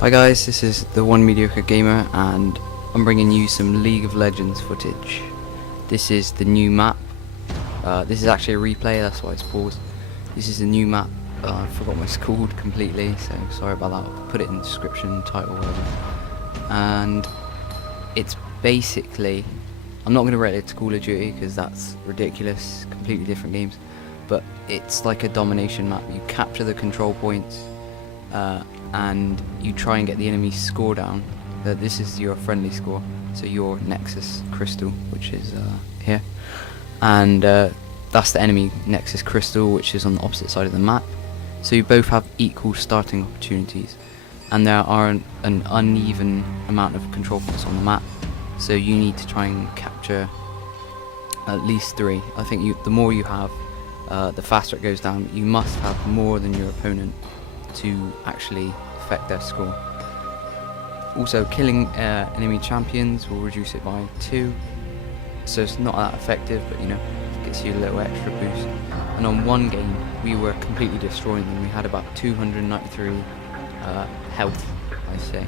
Hi guys, this is the One Mediocre Gamer and I'm bringing you some League of Legends footage. This is the new map. This is actually a replay, that's why it's paused. This is the new map. I forgot what it's called completely, so sorry about that. I'll put it in the description, title, whatever. And it's basically, I'm not going to rate it to Call of Duty because that's ridiculous, completely different games. But it's like a domination map. You capture the control points. And you try and get the enemy's score down. This is your friendly score, so your Nexus Crystal, which is here, and that's the enemy Nexus Crystal, which is on the opposite side of the map. So you both have equal starting opportunities, and there are an uneven amount of control points on the map, so you need to try and capture at least 3. I think the more you have, the faster it goes down. You must have more than your opponent to actually affect their score. Also, killing enemy champions will reduce it by 2, so it's not that effective, but you know, gets you a little extra boost. And on one game we were completely destroying them. We had about 293 health, I say,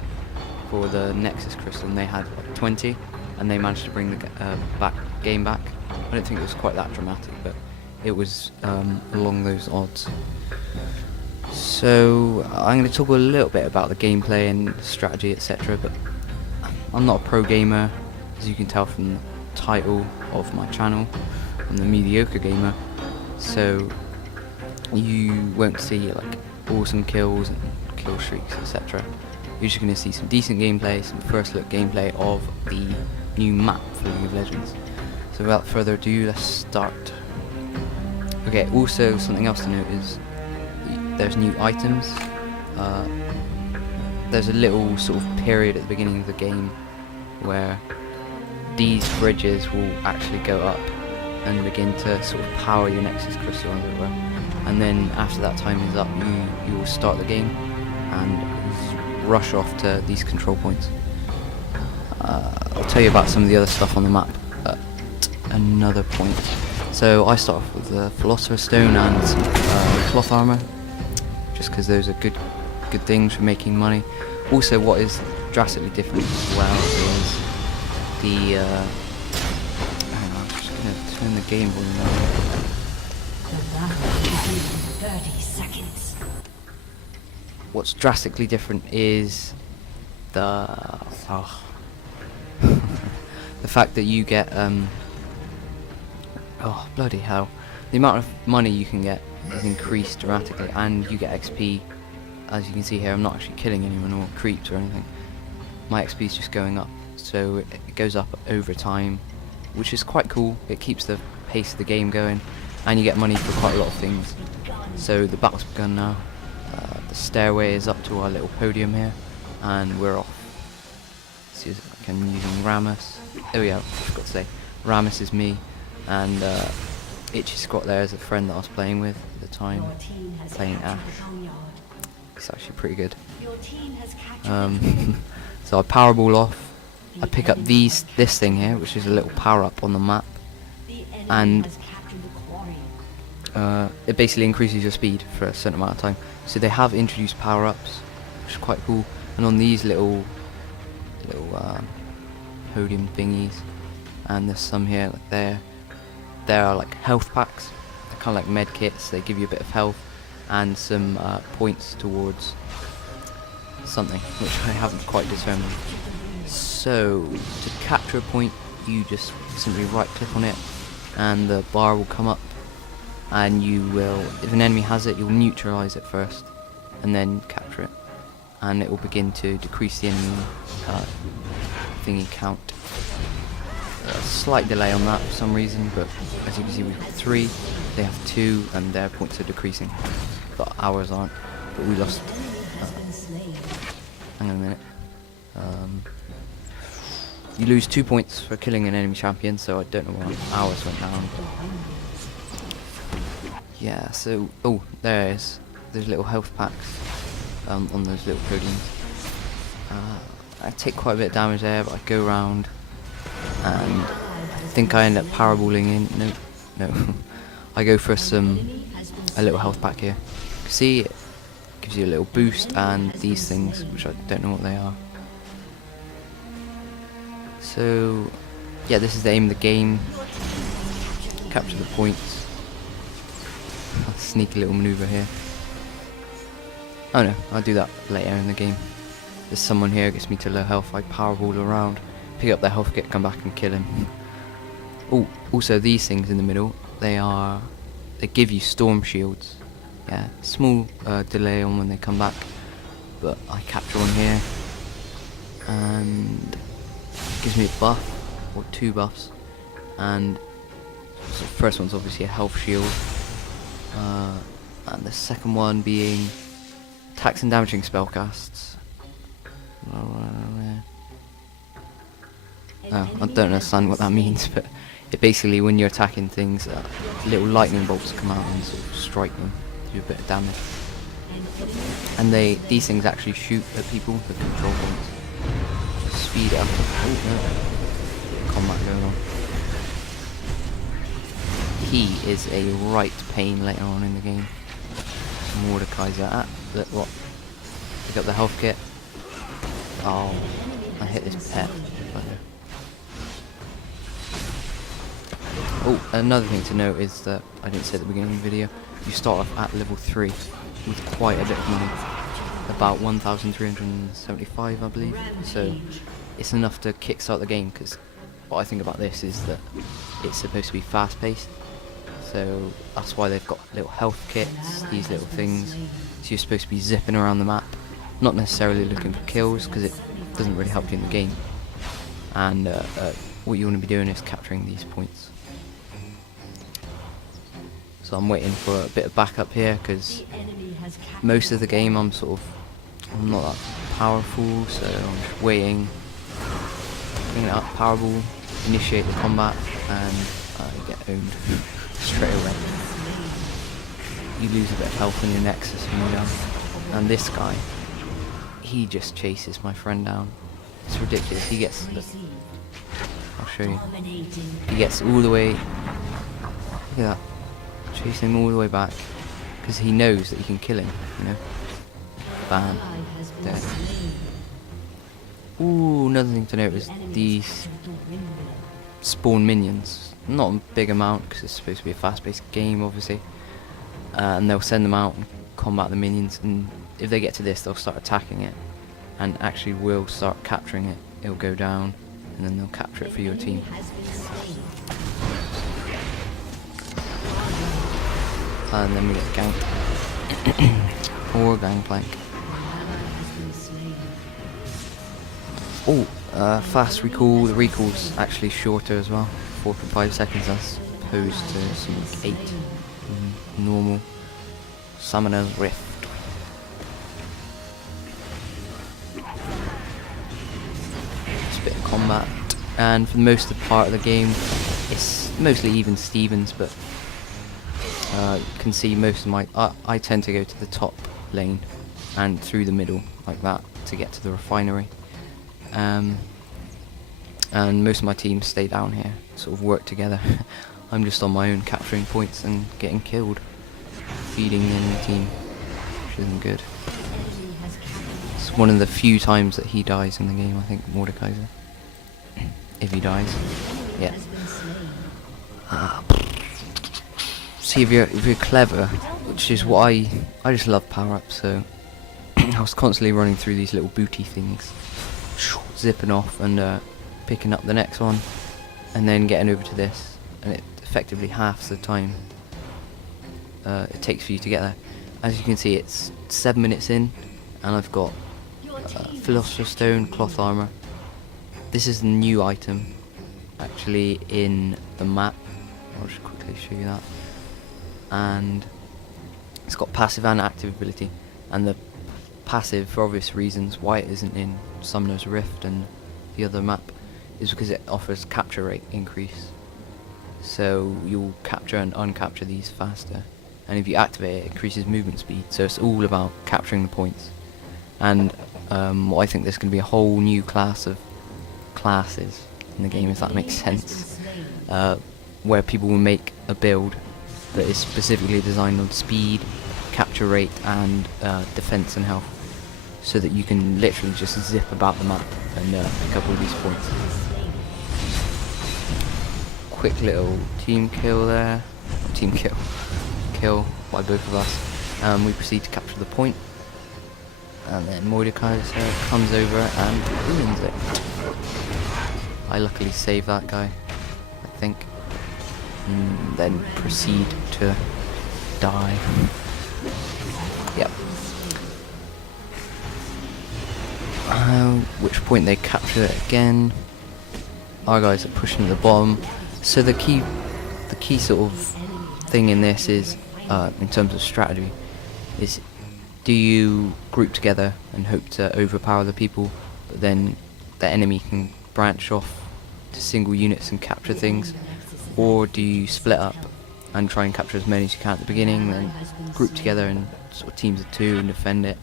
for the Nexus Crystal, and they had like 20, and they managed to bring the game back. I don't think it was quite that dramatic, but it was along those odds. So I'm going to talk a little bit about the gameplay and strategy, etc. But I'm not a pro gamer, as you can tell from the title of my channel. I'm the Mediocre Gamer, so you won't see like awesome kills and kill streaks, etc. You're just going to see some decent gameplay, some first look gameplay of the new map for League of Legends. So without further ado, let's start. Okay, also something else to note is there's new items. There's a little sort of period at the beginning of the game where these bridges will actually go up and begin to sort of power your Nexus Crystal, as it were. And then after that time is up, you will start the game and rush off to these control points. I'll tell you about some of the other stuff on the map at another point. So I start off with the Philosopher's Stone and some cloth armor, just because those are good things for making money. Also, what is drastically different as well is the hang on, I'm just going to turn the game volume down. The 30 seconds. What's drastically different is the the fact that you get oh bloody hell, the amount of money you can get is increased dramatically, and you get XP. As you can see here, I'm not actually killing anyone or creeps or anything. My XP is just going up, so it goes up over time, which is quite cool. It keeps the pace of the game going, and you get money for quite a lot of things. So the battle's begun now. The stairway is up to our little podium here, and we're off. See if I'm using Rammus. Oh yeah, I forgot to say, Rammus is me, and Itchy Squat there is a friend that I was playing with at the time, playing Ash. It's actually pretty good. So I powerball off. I pick up this thing here, which is a little power up on the map, and it basically increases your speed for a certain amount of time. So they have introduced power ups, which is quite cool. And on these little podium thingies, and there's some here, like there are like health packs. They're kind of like med kits. They give you a bit of health and some points towards something, which I haven't quite determined. So to capture a point, you just simply right click on it and the bar will come up, and you will, if an enemy has it, you'll neutralize it first and then capture it, and it will begin to decrease the enemy thingy count. A slight delay on that for some reason, but as you can see, we've got 3, they have 2, and their points are decreasing, but ours aren't. But we lost. Hang on a minute. You lose 2 points for killing an enemy champion, so I don't know why ours went down. Yeah, so there it is. There's little health packs on those little podiums. I take quite a bit of damage there, but I go around, and I think I end up powerballing in. No. I go for a little health pack here. See, it gives gives you a little boost, and these things, which I don't know what they are. So yeah, this is the aim of the game. Capture the points. Sneaky little maneuver here. Oh no, I'll do that later in the game. There's someone here, gets me to low health, I powerball around, pick up their health kit, come back and kill him. Oh, also these things in the middle, they give you storm shields. Yeah, small delay on when they come back, but I capture one here, and it gives me a buff, or 2 buffs, and so the first one's obviously a health shield, and the second one being attacks and damaging spellcasts. Oh, I don't understand what that means, but it basically, when you're attacking things, little lightning bolts come out and sort of strike them, do a bit of damage. And these things actually shoot at people, the control points. Speed up. Oh no. Combat going on. He is a right pain later on in the game. Mordekaiser. What? Pick up the health kit. Oh, I hit this pet. Oh, another thing to note is that I didn't say at the beginning of the video, you start off at level 3 with quite a bit of money, about 1,375 I believe, so it's enough to kickstart the game, because what I think about this is that it's supposed to be fast paced, so that's why they've got little health kits, these little things, so you're supposed to be zipping around the map, not necessarily looking for kills because it doesn't really help you in the game, and what you want to be doing is capturing these points. So I'm waiting for a bit of backup here, because most of the game I'm not that powerful, so I'm just waiting, bring it up, powerball, initiate the combat, and I get owned straight away. You lose a bit of health in your Nexus when you're down. And this guy, he just chases my friend down. It's ridiculous. He gets, I'll show you. He gets all the way, look at that. Chasing him all the way back, because he knows that he can kill him, you know. Bam. Dead. Ooh, another thing to note is these spawn minions. Not a big amount, because it's supposed to be a fast-paced game, obviously. And they'll send them out and combat the minions, and if they get to this, they'll start attacking it, and actually will start capturing it. It'll go down, and then they'll capture it for your team. And then we get ganked. Or gangplank. Oh, fast recall. The recall's actually shorter as well. 4.5 seconds as opposed to some 8 normal. Summoner's Rift. Just a bit of combat. And for most of the part of the game, it's mostly even Stevens, but you can see most of my... I tend to go to the top lane and through the middle, like that, to get to the refinery. And most of my team stay down here, sort of work together. I'm just on my own, capturing points and getting killed. Feeding the enemy team, which isn't good. It's one of the few times that he dies in the game, I think, Mordekaiser. If he dies. Yeah. See, if you're clever, which is what I just love power-ups, so I was constantly running through these little booty things, zipping off and picking up the next one, and then getting over to this, and it effectively halves the time it takes for you to get there. As you can see, it's 7 minutes in, and I've got Philosopher's Stone, cloth armor. This is a new item, actually, in the map. I'll just quickly show you that. And it's got passive and active ability, and the passive, for obvious reasons, why it isn't in Summoner's Rift and the other map, is because it offers capture rate increase, so you'll capture and uncapture these faster, and if you activate it, it increases movement speed, so it's all about capturing the points. And I think there's going to be a whole new class of classes in the game, if that makes sense, where people will make a build that is specifically designed on speed, capture rate and defense and health, so that you can literally just zip about the map and pick up all these points. Quick little team kill there. Team kill. Kill by both of us. We proceed to capture the point. And then Mordecai comes over and ruins it. I luckily saved that guy, I think. And then proceed to die. Yep. Which point they capture it again. Our guys are pushing to the bottom. So the key sort of thing in this is, in terms of strategy, is do you group together and hope to overpower the people, but then the enemy can branch off to single units and capture things, or do you split up and try and capture as many as you can at the beginning, then group together in sort of teams of 2 and defend it?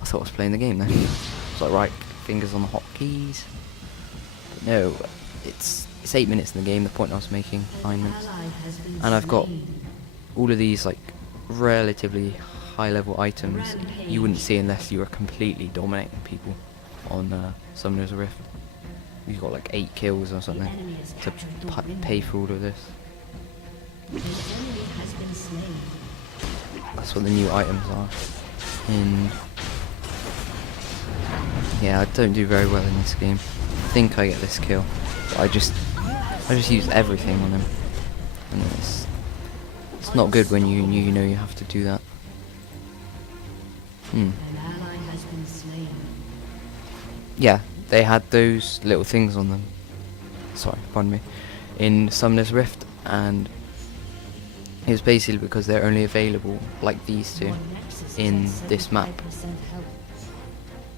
I thought I was playing the game then. It's like, right, fingers on the hotkeys. But no, it's 8 minutes in the game, the point I was making, 9 minutes. And I've got all of these like relatively high level items you wouldn't see unless you were completely dominating people on Summoner's Rift. You've got like 8 kills or something to pay for all of this. That's what the new items are. Yeah, I don't do very well in this game. I think I get this kill, but I just use everything on him, and it's not good when you know you have to do that. Yeah, they had those little things on them. Sorry, pardon me. In Summoner's Rift, and it was basically because they're only available, like these two, in this map.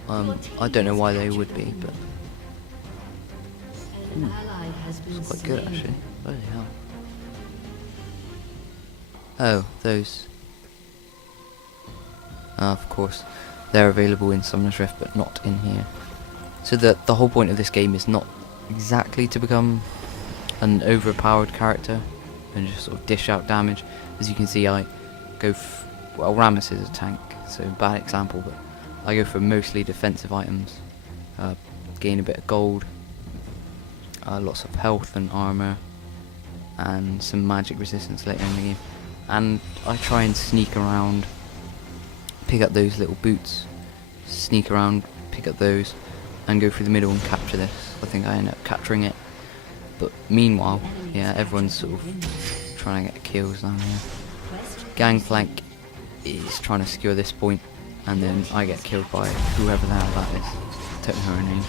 I don't know why they would be, but it's quite good actually. Bloody hell. Oh, those. Of course, they're available in Summoner's Rift, but not in here. So the whole point of this game is not exactly to become an overpowered character and just sort of dish out damage. As you can see, I go well, Rammus is a tank, so bad example, but I go for mostly defensive items. Gain a bit of gold, lots of health and armor, and some magic resistance later in the game. And I try and sneak around, pick up those little boots, sneak around, pick up those, and go through the middle and capture this. I think I end up capturing it. But meanwhile, yeah, everyone's sort of trying to get kills down here. Gangplank is trying to secure this point, and then I get killed by whoever the hell that is. I don't know her name,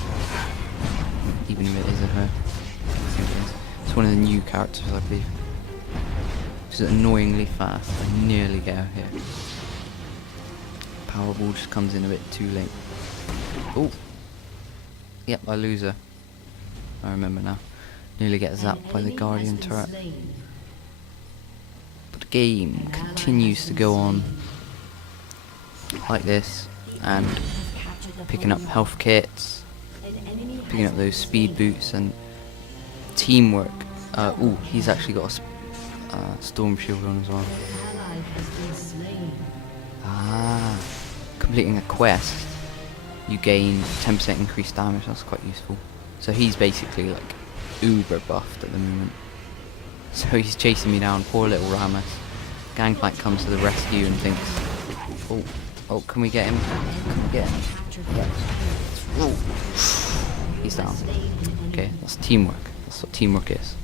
even if it isn't her. I think it is. It's one of the new characters, I believe. She's annoyingly fast. I nearly get her here. Powerball just comes in a bit too late. Oh! Yep, I lose her. I remember now. Nearly get zapped by the Guardian turret. But the game continues to go on like this, and picking up health kits, picking up those speed boots, and teamwork. Ooh, he's actually got a storm shield on as well. Completing a quest, you gain 10% increased damage. That's quite useful. So he's basically like uber buffed at the moment. So he's chasing me down, poor little Rammus. Gangplank comes to the rescue and thinks, oh, can we get him? Can we get him? Yeah. Oh. He's down. Okay, that's teamwork. That's what teamwork is.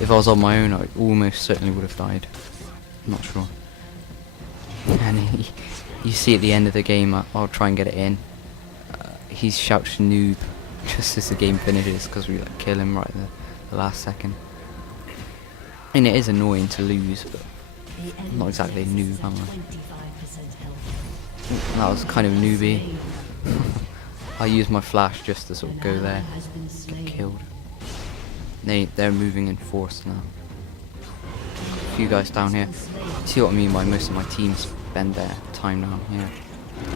If I was on my own, I almost certainly would have died. I'm not sure. And you see at the end of the game, I'll try and get it in. He shouts noob just as the game finishes, because we like kill him right at the last second. And it is annoying to lose, but I'm not exactly a noob, am I? That was kind of newbie. I used my flash just to sort of go there, get killed. They're moving in force now. A few guys down here. See what I mean by most of my team spend their time down here,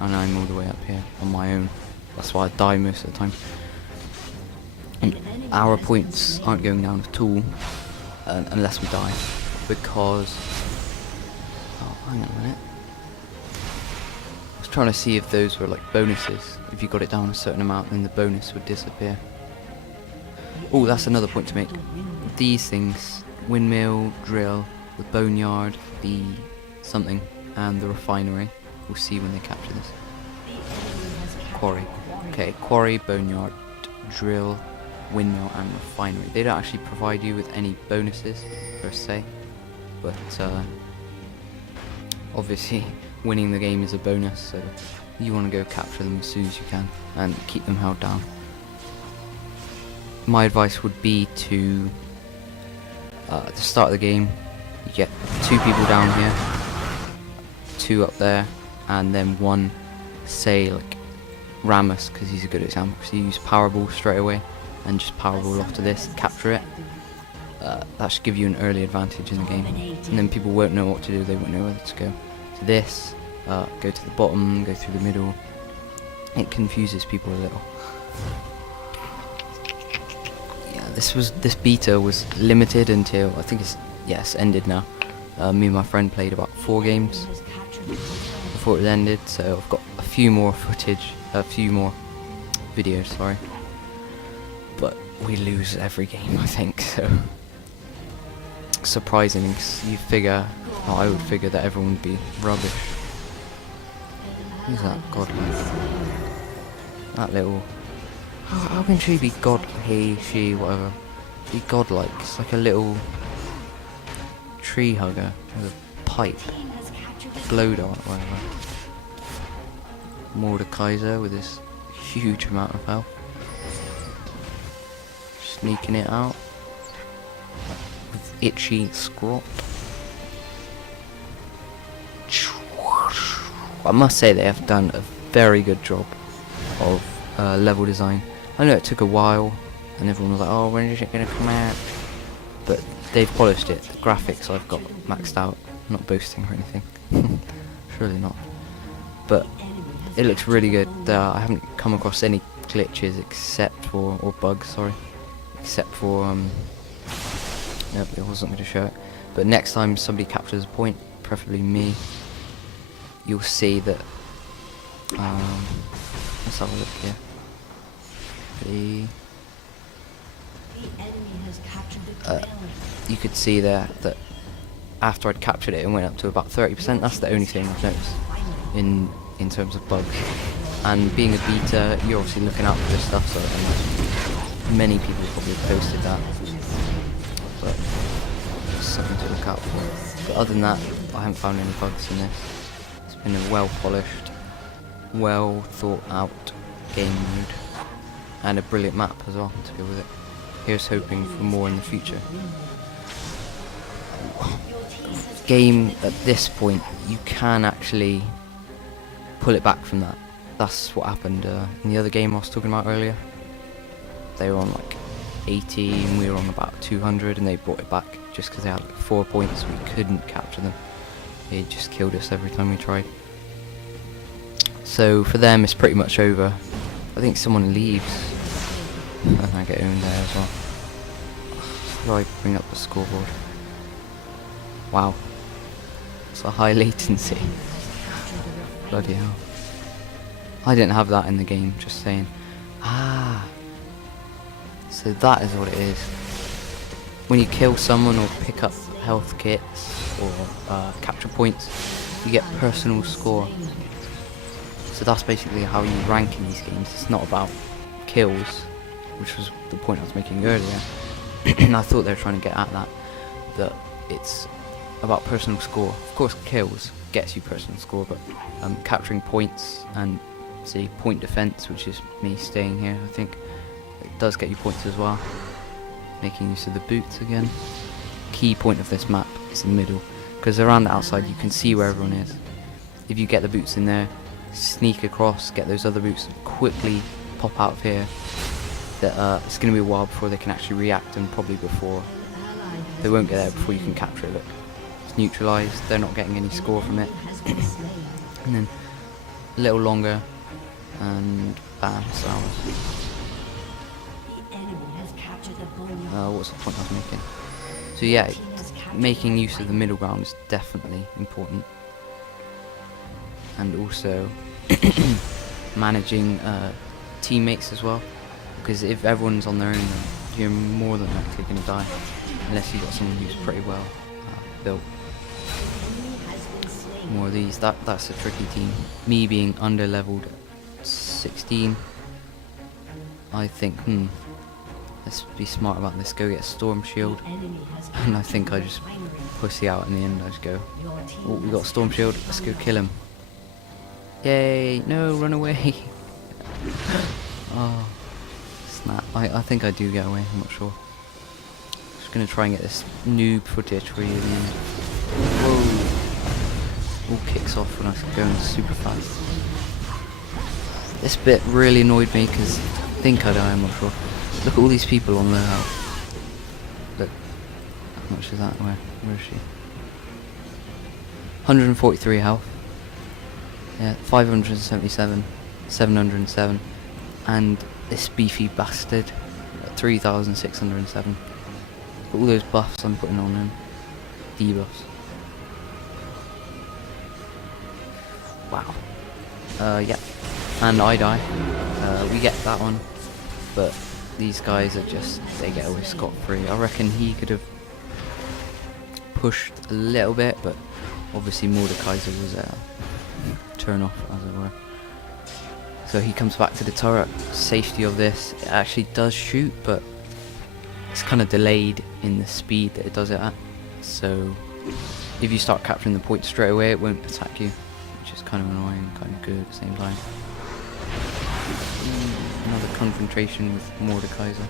and I'm all the way up here on my own. That's why I die most of the time. And our points aren't going down at all unless we die, because hang on a minute. trying to see if those were like bonuses. If you got it down a certain amount, then the bonus would disappear. Oh, that's another point to make. These things, windmill, drill, the boneyard, the something, and the refinery, we'll see when they capture this. Quarry. Okay, quarry, boneyard, drill, windmill, and refinery. They don't actually provide you with any bonuses, per se, but obviously winning the game is a bonus, so you want to go capture them as soon as you can and keep them held down. My advice would be to, at the start of the game, you get 2 people down here, 2 up there, and then 1, say like Ramus, because he's a good example, because you use Powerball straight away, and just Powerball off to this, capture it. That should give you an early advantage in the game, and then people won't know what to do, they won't know where to go. So this, go to the bottom, go through the middle, it confuses people a little. This beta was limited until, I think it's ended now. Me and my friend played about 4 games before it ended, so I've got a few more videos, sorry. But we lose every game, I think, so surprising, 'cause you figure, I would figure that everyone would be rubbish. Who's that godlike? That little... How can she be she, whatever. Be godlike. It's like a little tree hugger with a pipe. Blow dart, whatever. Mordekaiser with his huge amount of health. Sneaking it out. With itchy scrot. I must say they have done a very good job of level design. I know it took a while, and everyone was like, oh, when is it going to come out? But they've polished it. The graphics I've got maxed out. I'm not boasting or anything. Surely not. But it looks really good. I haven't come across any glitches except for, or bugs, sorry. Except for, nope, it wasn't going to show it. But next time somebody captures a point, preferably me, you'll see that, let's have a look here. You could see there that after I'd captured it, it went up to about 30%. That's the only thing I've noticed in terms of bugs. And being a beta, you're obviously looking out for this stuff, so I imagine many people probably posted that. But it's something to look out for. But other than that, I haven't found any bugs in this. It's been a well polished, well thought out game mode. And a brilliant map as well to go with it. Here's hoping for more in the future. Game at this point, you can actually pull it back from that. That's what happened in the other game I was talking about earlier. They were on like 80 and we were on about 200, and they brought it back just because they had like 4 points. We couldn't capture them. They just killed us every time we tried. So for them it's pretty much over. I think someone leaves and I get owned there as well. How do I bring up the scoreboard? Wow. It's a high latency. Bloody hell. I didn't have that in the game, just saying. Ah. So that is what it is. When you kill someone or pick up health kits or capture points, you get personal score. So that's basically how you rank in these games. It's not about kills, which was the point I was making earlier. And I thought they were trying to get at that it's about personal score. Of course kills gets you personal score, but capturing points and say point defense, which is me staying here, I think it does get you points as well. Making use of the boots again. Key point of this map is the middle, because around the outside you can see where everyone is. If you get the boots in there, sneak across, get those other boots, quickly pop out of here, that it's going to be a while before they can actually react, and probably before they won't get there before you can capture it. It's neutralized, they're not getting any score from it. And then a little longer and bam, so what's the point I was making? So yeah, making use of the middle ground is definitely important. And also managing teammates as well, because if everyone's on their own, then you're more than likely going to die, unless you've got someone who's pretty well built. More of these. That's a tricky team. Me being under leveled 16, I think, let's be smart about this. Go get a storm shield, and I think I just pussy out in the end. I just go, oh, we got a storm shield, let's go kill him. Yay, no, run away. Oh, snap. I think I do get away, I'm not sure. Just gonna try and get this noob footage for you in the end. Whoa. All kicks off when I was going super fast. This bit really annoyed me because I think I die, I'm not sure. Look at all these people on their health. Look, how much is that? Where is she? 143 health. Yeah, 577, 707, and this beefy bastard, 3,607. All those buffs I'm putting on him, debuffs. Wow. Yeah, and I die. We get that one, but these guys are just, they get away scot-free. I reckon he could have pushed a little bit, but obviously Mordekaiser was turn off, as it were. So he comes back to the turret. Safety of this, it actually does shoot, but it's kind of delayed in the speed that it does it at. So if you start capturing the point straight away, it won't attack you, which is kind of annoying, kind of good at the same time. Another confrontation with Mordekaiser.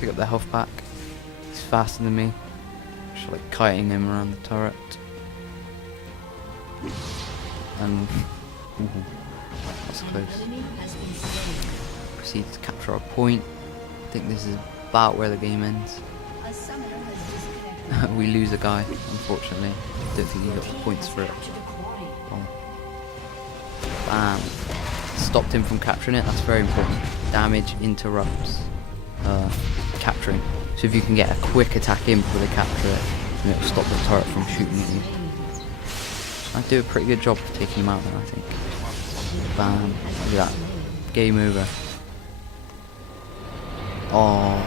Pick up the health pack. He's faster than me. Just like kiting him around the turret. And that's close. Proceed to capture our point. I think this is about where the game ends. We lose a guy, unfortunately. Don't think he got the points for it. Oh. Bam. Stopped him from capturing it, that's very important. Damage interrupts capturing. So if you can get a quick attack in before they capture it, then it'll stop the turret from shooting at you. I do a pretty good job of taking him out then, I think. Bam. Look at that. Game over. Oh,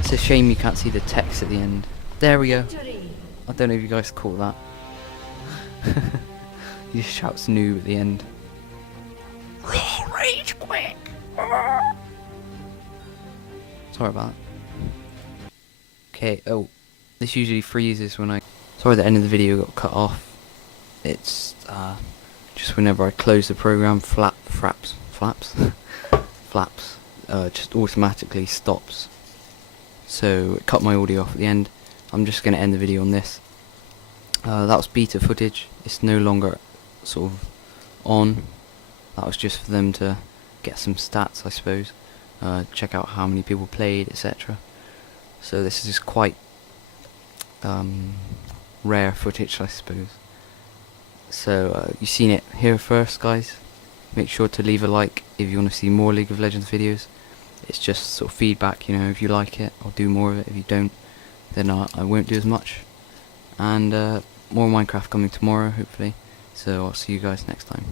it's a shame you can't see the text at the end. There we go. I don't know if you guys caught that. He just shouts noob at the end. Rage quick! Sorry about that. Okay, oh. This usually freezes when I... Sorry the end of the video got cut off. It's just whenever I close the program, flaps just automatically stops. So it cut my audio off at the end. I'm just going to end the video on this. That was beta footage. It's no longer sort of on. That was just for them to get some stats, I suppose. Check out how many people played, etc. So this is quite rare footage, I suppose. So you've seen it here first, guys. Make sure to leave a like if you want to see more League of Legends videos. It's just sort of feedback, you know. If you like it, I'll do more of it. If you don't, then I won't do as much. And more Minecraft coming tomorrow, hopefully. So I'll see you guys next time.